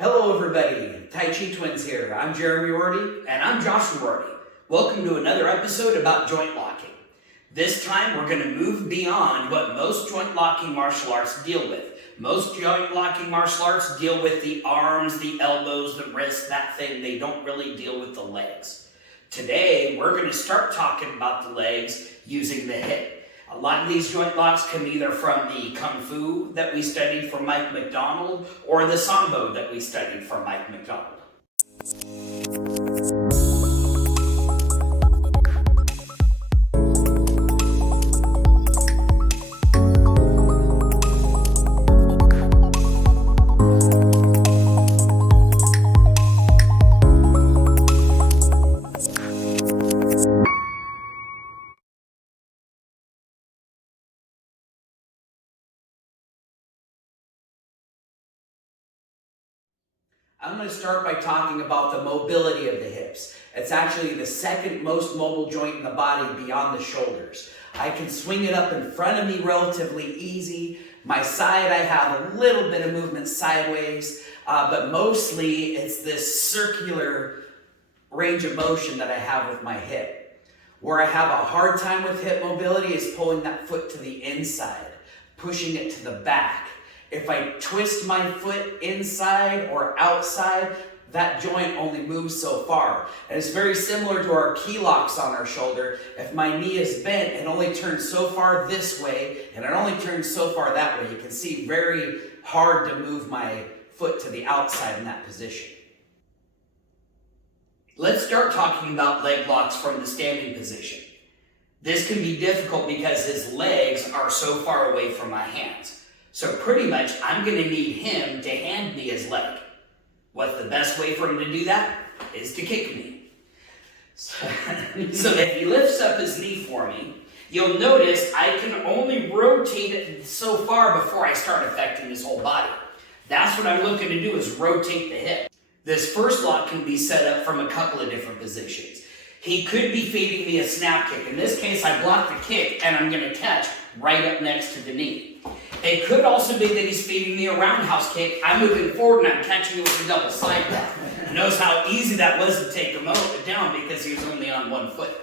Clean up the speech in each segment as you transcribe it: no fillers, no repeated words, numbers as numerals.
Hello everybody, Tai Chi Twins here. I'm Jeremy Rorty. And I'm Joshua Rorty. Welcome to another episode about joint locking. This time we're going to move beyond what most joint locking martial arts deal with. Most joint locking martial arts deal with the arms, the elbows, the wrists, that thing. They don't really deal with the legs. Today we're going to start talking about the legs using the hip. A lot of these joint locks come either from the Kung Fu that we studied from Mike McDonald or the Sambo that we studied from Mike McDonald. I'm going to start by talking about the mobility of the hips. It's actually the second most mobile joint in the body beyond the shoulders. I can swing it up in front of me relatively easy. My side, I have a little bit of movement sideways, but mostly it's this circular range of motion that I have with my hip. Where I have a hard time with hip mobility is pulling that foot to the inside, pushing it to the back. If I twist my foot inside or outside, that joint only moves so far. And it's very similar to our key locks on our shoulder. If my knee is bent, it only turns so far this way, and it only turns so far that way. You can see very hard to move my foot to the outside in that position. Let's start talking about leg locks from the standing position. This can be difficult because his legs are so far away from my hands. So pretty much, I'm going to need him to hand me his leg. What's the best way for him to do that? Is to kick me. So if he lifts up his knee for me, you'll notice I can only rotate it so far before I start affecting his whole body. That's what I'm looking to do, is rotate the hip. This first lock can be set up from a couple of different positions. He could be feeding me a snap kick. In this case, I block the kick and I'm going to catch right up next to the knee. It could also be that he's feeding me a roundhouse kick. I'm moving forward and I'm catching it with a double side block. Notice how easy that was to take him down because he was only on one foot.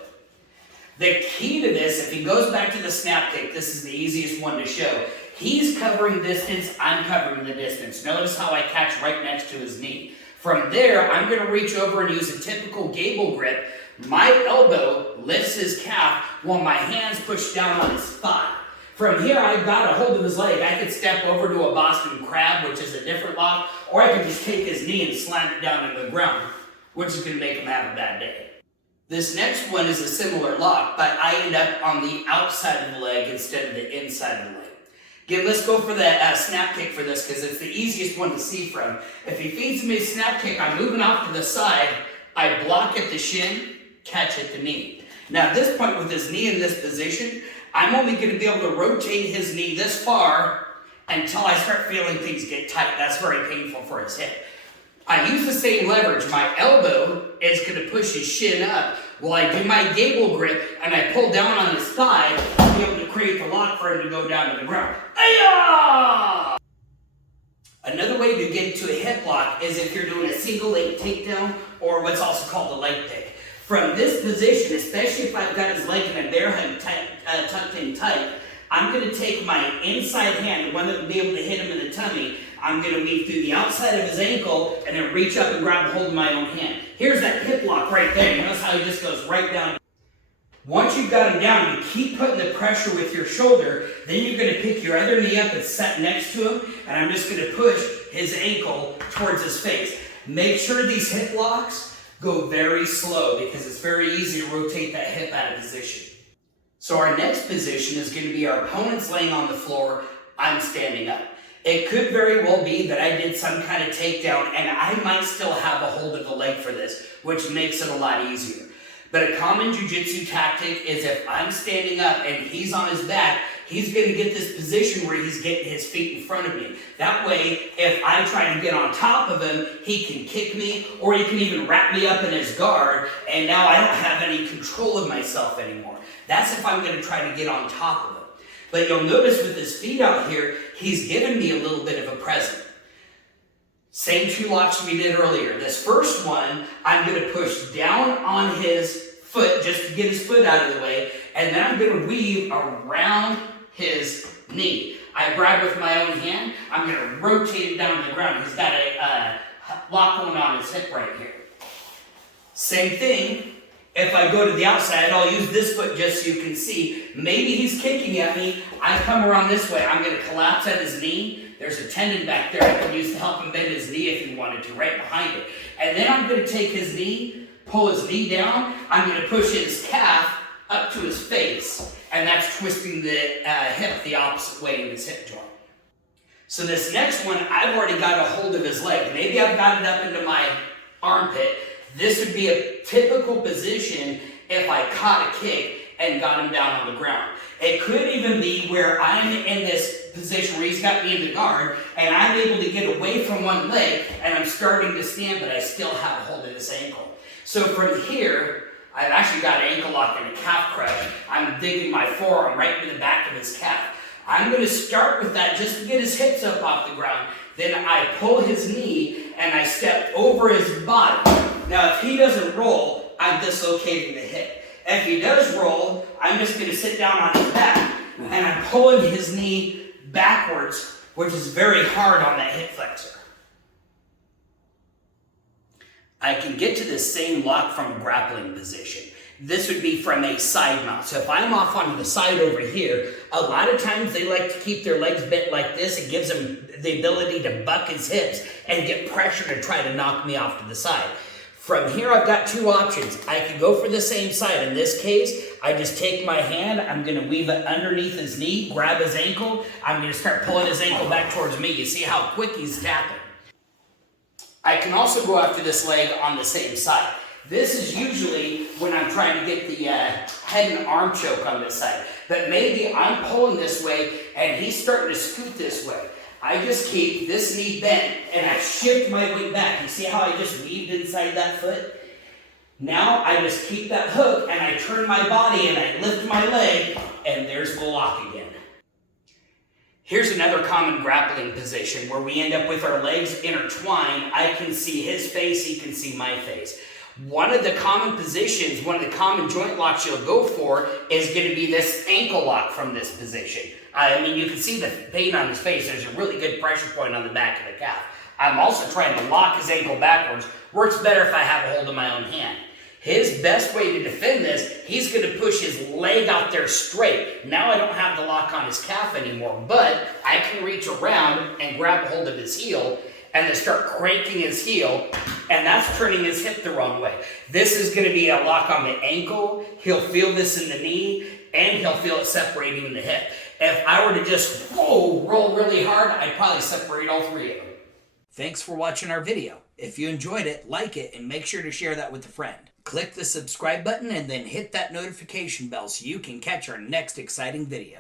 The key to this, if he goes back to the snap kick, this is the easiest one to show. He's covering distance, I'm covering the distance. Notice how I catch right next to his knee. From there, I'm going to reach over and use a typical gable grip. My elbow lifts his calf while my hands push down on his thigh. From here, I've got a hold of his leg. I could step over to a Boston Crab, which is a different lock, or I could just take his knee and slam it down into the ground, which is going to make him have a bad day. This next one is a similar lock, but I end up on the outside of the leg instead of the inside of the leg. Again, let's go for the snap kick for this because it's the easiest one to see from. If he feeds me a snap kick, I'm moving off to the side. I block at the shin, catch at the knee. Now, at this point with his knee in this position, I'm only going to be able to rotate his knee this far until I start feeling things get tight. That's very painful for his hip. I use the same leverage. My elbow is going to push his shin up while I do my gable grip and I pull down on his thigh to be able to create the lock for him to go down to the ground. Ay-ya! Another way to get to a hip lock is if you're doing a single leg takedown or what's also called a leg pick. From this position, especially if I've got his leg in a bear hug tucked in tight, I'm going to take my inside hand, the one that will be able to hit him in the tummy. I'm going to weave through the outside of his ankle and then reach up and grab hold of my own hand. Here's that hip lock right there. Notice how he just goes right down. Once you've got him down, you keep putting the pressure with your shoulder. Then you're going to pick your other knee up and set next to him. And I'm just going to push his ankle towards his face. Make sure these hip locks go very slow because it's very easy to rotate that hip out of position. So our next position is going to be our opponent's laying on the floor, I'm standing up. It could very well be that I did some kind of takedown and I might still have a hold of the leg for this, which makes it a lot easier. But a common jiu-jitsu tactic is if I'm standing up and he's on his back, he's going to get this position where he's getting his feet in front of me. That way, if I try to get on top of him, he can kick me, or he can even wrap me up in his guard, and now I don't have any control of myself anymore. That's if I'm going to try to get on top of him. But you'll notice with his feet out here, he's given me a little bit of a present. Same two locks we did earlier. This first one, I'm going to push down on his foot just to get his foot out of the way, and then I'm going to weave around his knee. I grab with my own hand, I'm going to rotate it down to the ground. He's got a lock going on his hip right here. Same thing, if I go to the outside, I'll use this foot just so you can see. Maybe he's kicking at me, I come around this way, I'm going to collapse at his knee. There's a tendon back there I can use to help him bend his knee if he wanted to, right behind it. And then I'm going to take his knee, pull his knee down, I'm going to push his calf up to his face, and that's twisting the hip the opposite way in his hip joint. So this next one, I've already got a hold of his leg. Maybe I've got it up into my armpit. This would be a typical position if I caught a kick and got him down on the ground. It could even be where I'm in this position where he's got me in the guard, and I'm able to get away from one leg, and I'm starting to stand, but I still have a hold of this ankle. So from here, I've actually got an ankle lock and a calf crutch. I'm digging my forearm right into the back of his calf. I'm going to start with that just to get his hips up off the ground. Then I pull his knee, and I step over his body. Now, if he doesn't roll, I'm dislocating the hip. If he does roll, I'm just going to sit down on his back, and I'm pulling his knee backwards, which is very hard on that hip flexor. I can get to the same lock from a grappling position. This would be from a side mount. So if I'm off onto the side over here, a lot of times they like to keep their legs bent like this. It gives them the ability to buck his hips and get pressure to try to knock me off to the side. From here, I've got two options. I could go for the same side. In this case, I just take my hand, I'm going to weave it underneath his knee, grab his ankle. I'm going to start pulling his ankle back towards me. You see how quick he's tapping. I can also go after this leg on the same side. This is usually when I'm trying to get the head and arm choke on this side. But maybe I'm pulling this way and he's starting to scoot this way. I just keep this knee bent and I shift my weight back. You see how I just weaved inside that foot? Now I just keep that hook and I turn my body and I lift my leg, and there's the lock again. Here's another common grappling position where we end up with our legs intertwined. I can see his face, he can see my face. One of the common positions, one of the common joint locks you'll go for is going to be this ankle lock from this position. I mean, you can see the pain on his face. There's a really good pressure point on the back of the calf. I'm also trying to lock his ankle backwards. Works better if I have a hold of my own hand. His best way to defend this, he's going to push his leg out there straight. Now I don't have the lock on his calf anymore, but I can reach around and grab a hold of his heel and then start cranking his heel, and that's turning his hip the wrong way. This is going to be a lock on the ankle. He'll feel this in the knee, and he'll feel it separating in the hip. If I were to just roll really hard, I'd probably separate all three of them. Thanks for watching our video. If you enjoyed it, like it, and make sure to share that with a friend. Click the subscribe button and then hit that notification bell so you can catch our next exciting video.